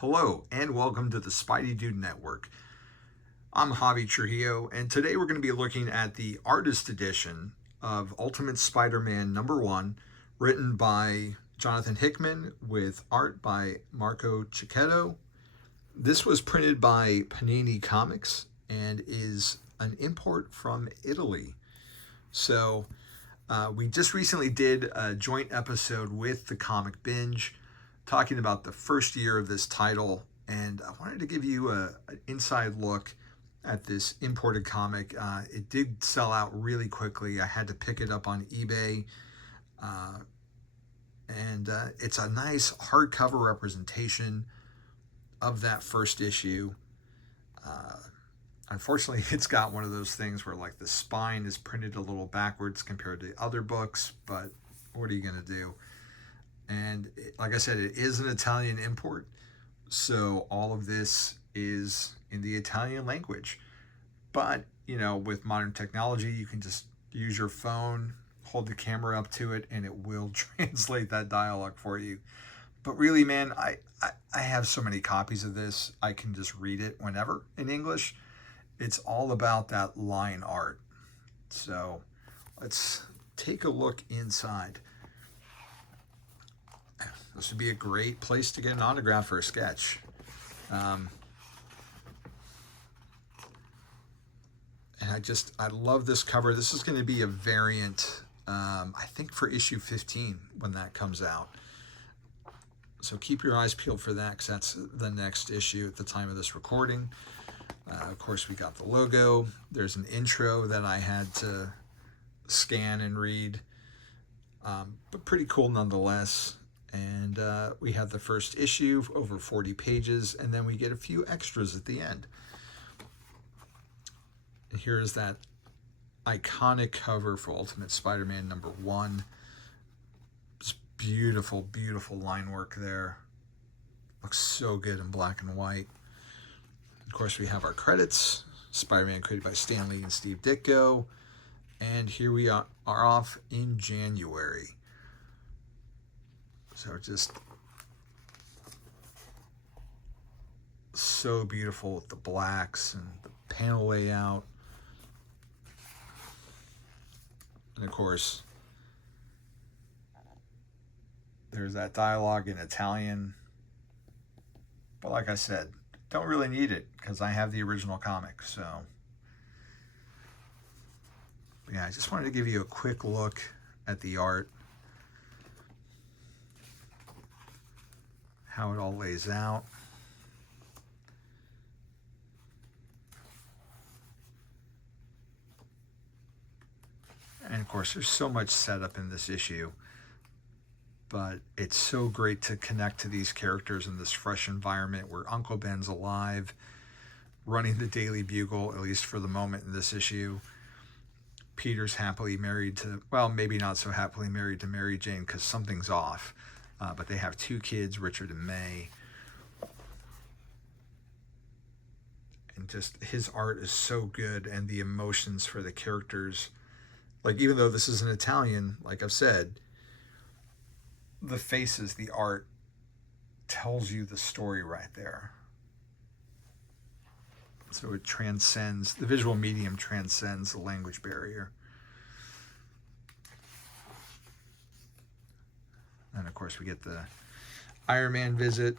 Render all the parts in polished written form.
Hello, and welcome to the Spidey Dude Network. I'm Javi Trujillo, and today we're going to be looking at the artist edition of Ultimate Spider-Man #1, written by Jonathan Hickman with art by Marco Checchetto. This was printed by Panini Comics and is an import from Italy. So we just recently did a joint episode with the Comic Binge talking about the first year of this title, and I wanted to give you an inside look at this imported comic. It did sell out really quickly. I had to pick it up on eBay, and it's a nice hardcover representation of that first issue. Unfortunately, it's got one of those things where like the spine is printed a little backwards compared to other books, but what are you going to do? And like I said, it is an Italian import, so all of this is in the Italian language. But, you know, with modern technology, you can just use your phone, hold the camera up to it, and it will translate that dialogue for you. But really, man, I have so many copies of this, I can just read it whenever in English. It's all about that line art. So let's take a look inside. This would be a great place to get an autograph or a sketch. And I love this cover. This is going to be a variant, I think, for issue 15 when that comes out. So keep your eyes peeled for that, because that's the next issue at the time of this recording. Of course, we got the logo. There's an intro that I had to scan and read, but pretty cool nonetheless. And we have the first issue, over 40 pages, and then we get a few extras at the end. And here's that iconic cover for Ultimate Spider-Man #1. Just beautiful, beautiful line work there. Looks so good in black and white. Of course, we have our credits. Spider-Man created by Stan Lee and Steve Ditko. And here we are off in January. So just so beautiful with the blacks and the panel layout. And of course, there's that dialogue in Italian. But like I said, don't really need it because I have the original comic. So yeah, I just wanted to give you a quick look at the art, how it all lays out. And of course, there's so much setup in this issue, but it's so great to connect to these characters in this fresh environment where Uncle Ben's alive, running the Daily Bugle, at least for the moment in this issue. Peter's happily married to, well, maybe not so happily married to Mary Jane because something's off. But they have 2 kids, Richard and May. And just his art is so good, and the emotions for the characters. Like, even though this is in Italian, like I've said, the faces, the art tells you the story right there. So it transcends, the visual medium transcends the language barrier. And of course, we get the Iron Man visit,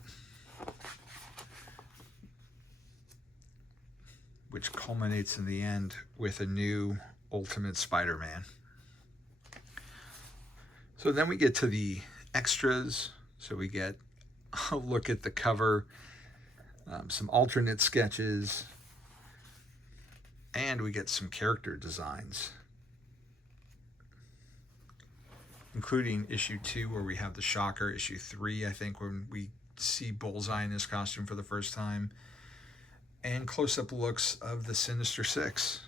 which culminates in the end with a new Ultimate Spider-Man. So then we get to the extras. So we get a look at the cover, some alternate sketches, and we get some character designs, including issue 2 where we have the Shocker, issue 3, I think, when we see Bullseye in his costume for the first time, and close-up looks of the Sinister Six.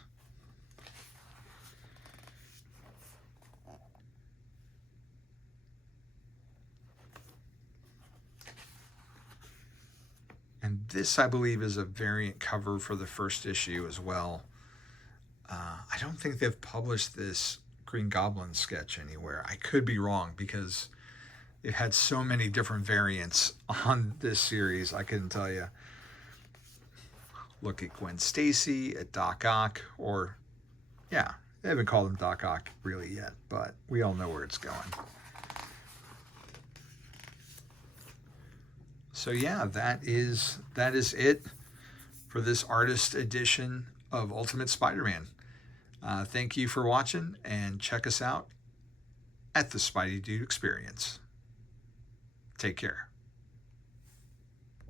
And this, I believe, is a variant cover for the first issue as well. I don't think they've published this Green Goblin sketch anywhere. I could be wrong because It had so many different variants on this series, I couldn't tell you. Look at Gwen Stacy, at Doc Ock, or, yeah, they haven't called him Doc Ock really yet, but we all know where it's going. So yeah, that is it for this artist edition of Ultimate Spider-Man. Thank you for watching, and check us out at the Spidey Dude Experience. Take care.